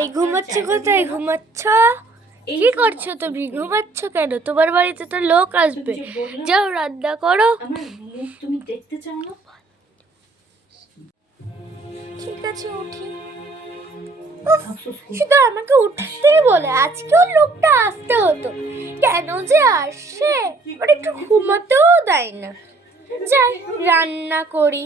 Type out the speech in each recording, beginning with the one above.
এই ঘুমাচ্ছ কোথায়? ঘুমাচ্ছ? কি করছো তুমি? ঘুমাচ্ছ কেন? তোমার বাড়িতে তো লোক আসবে, যাও রান্না করো। তুমি দেখতে চাও না? ঠিক আছে উঠি। শুধু আমাকে উঠতেই বলে, আজকেও লোকটা আসতে হতো, কেন যে আসে? ওর একটু ঘুমাতেও দেয় না। যাই রান্না করি।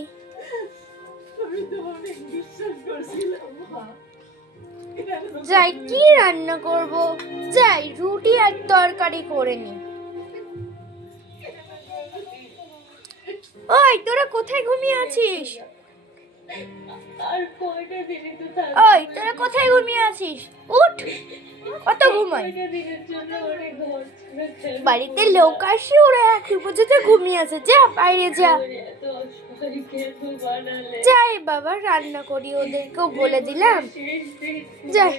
যাই কি রান্না করব? যাই রুটি আর তরকারি করে নি। ওই তোরা কোথায় ঘুমিয়ে আছিস? ওই তোরা কোথায় ঘুমিয়ে আছিস? উঠ, কত ঘুমাই। বাড়িতে লোক আসে, ওরা এখন পর্যন্ত ঘুমিয়ে আছে। যা বাইরে যা। যাই বাবা রান্না করি, ওদেরকেও বলে দিলাম। যাই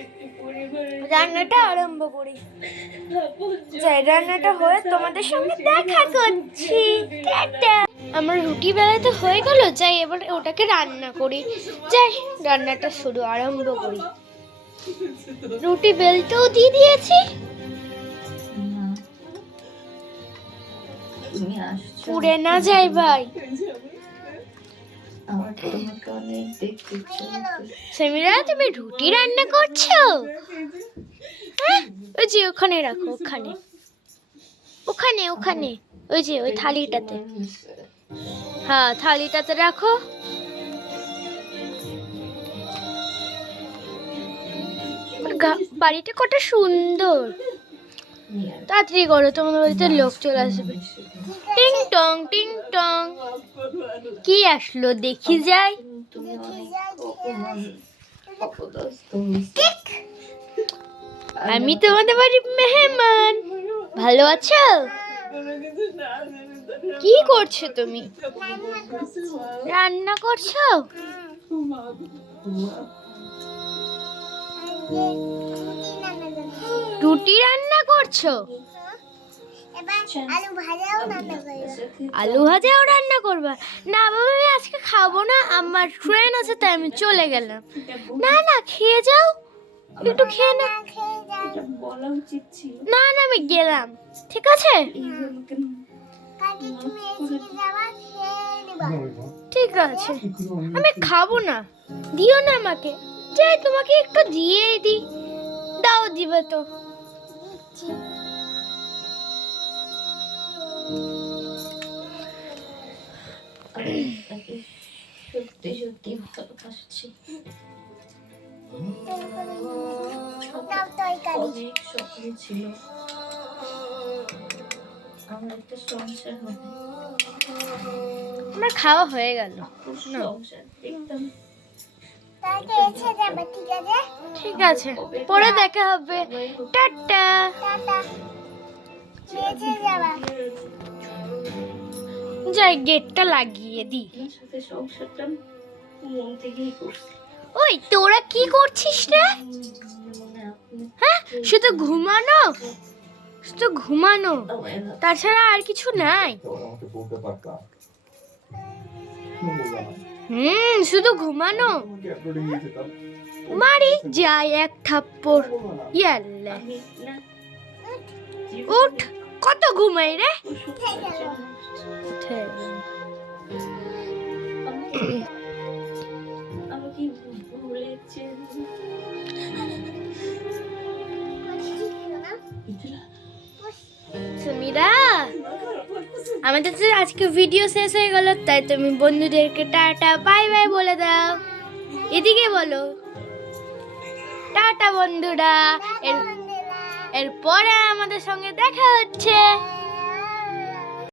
রান্নাটা আরম্ভ করি। যাই রান্নাটা হয়ে তোমাদের সঙ্গে দেখা করছি। টাটা। আমার রুটি বেলাতে হয়ে গেল, যাই এবার ওটাকে রান্না করি। যাই রান্নাটা শুরু আরম্ভ করি। রুটি বেলতেও দিয়ে দিয়েছি। পুড়ে না যায় ভাই। সেমিরা তুমি রুটি রান্না করছো? হ্যাঁ ওই যে ওখানে রাখো, ওখানে ওখানে ওখানে ওই যে ওই থালিটাতে। হ্যাঁ থালিটাতে রাখো। বাড়িটা কত সুন্দর। তাড়াতাড়ি করো, তোমাদের বাড়িতে লোক চলে আসবে। টিং টং টিং টং। কি আসলো দেখি যাই। আমি তোমাদের বাড়ির মেহমান। ভালো আছো? কি করছো তুমি? রান্না করছো? রুটি রান্না করছো? আলু ভাজাও রান্না করবা? না বাবা আমি আজকে খাবো না, আমার ট্রেন আছে তাই আমি চলে গেলাম। না না খেয়ে যাও, একটু খেয়ে না। না না আমি গেলাম, ঠিক আছে ঠিক আছে। আমি খাবো না, দিও না আমাকে। যাই তোমাকে একটু দিয়েই দিই। দাও, দিবে তো। সত্যি সত্যি ভালোবাসছি। অনেক স্বপ্ন ছিল আমার একটা সংসার হবে। আমার খাওয়া হয়ে গেল। সংসার দেখতাম। ঠিক আছে পরে দেখা হবে। টাটা। যাই গেটটা লাগিয়ে দিই। সাথে সংসারটা মন থেকেই করছি। ওই তোরা কি করছিস রে? হ্যাঁ শুধু ঘুমানো, শুধু ঘুমানো, তাছাড়া আর কিছু নাই। শুধু ঘুমানো। মারি যাই এক থাপ্পড়। ইয়াল্লা উঠ, কত ঘুমাই রে। সুমিরা আমাদের তো আজকে ভিডিও শেষ হয়ে গেল, তাই তুমি বন্ধুদেরকে টাটা বাই বাই বলে দাও। এদিকে বলো টাটা বন্ধুরা। এরপরে আমাদের সঙ্গে দেখা হচ্ছে।